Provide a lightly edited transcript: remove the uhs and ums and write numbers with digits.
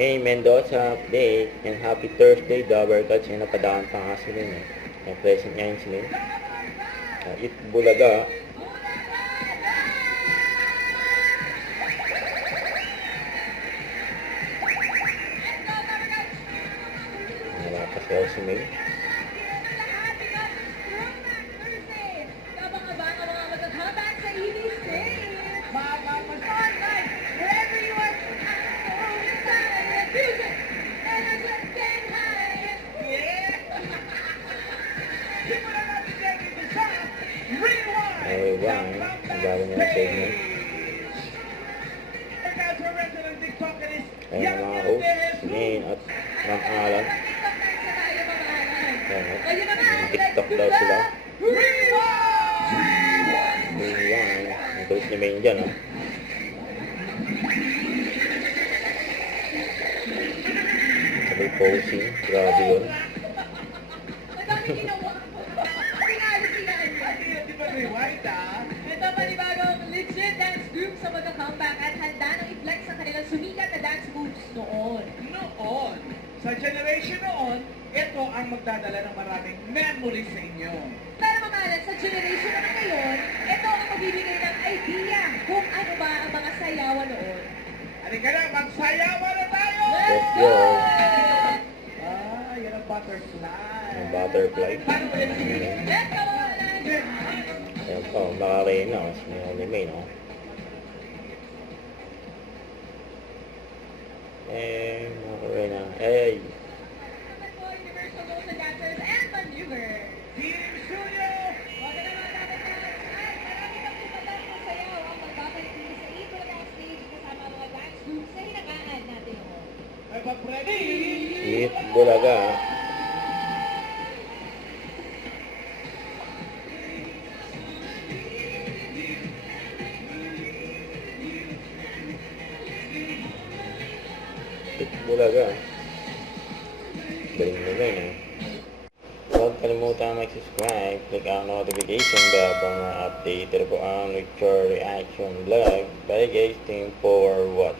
May Mendoza update and happy Thursday, Dabber Cats. Yan, napadaan pa nga sila eh. Yung present ngayon sila. It Bulaga. Wala pa si Osimil. Rewind. Ang bago niya na segment. Ayan ang mga host. Si Maine at Ma'am Alan. Ayan o. TikTok daw sila. Rewind. Ang tulis ni Maine dyan o. Sabay posing. Grabe yun. Ito panibagong legit dance group sa magka-comeback at handa nang i-flex ang kanilang sumikat na dance moves noon. Noon, sa generation noon, ito ang magdadala ng maraming memories sa inyo. Pero mamalat sa generation na ngayon, ito ang magbibigay ng idea kung ano ba ang mga sayawan noon. Halika na, magsayawan na tayo! Let's go! Yan ang butterfly. Ang butterfly. Paano ulit? Let's go! Ayan pa, naka-arena. Mas may only Maine o. Naka-arena. Ay! Naman po, universal goals and dancers and maneuver. Team Studio! Huwag na naman natin na, ay, marami na po magandang sayaw ang magbabalik dito sa April stage kasama ang mga dance groups na hinagaan natin noon. Ay, pag-ready! It Bulaga. It Bulaga. Galing na rin eh. Huwag kalimutan mag-subscribe, click ang notification bell para ma-update po ang with your reaction vlog. Bye guys, team for what?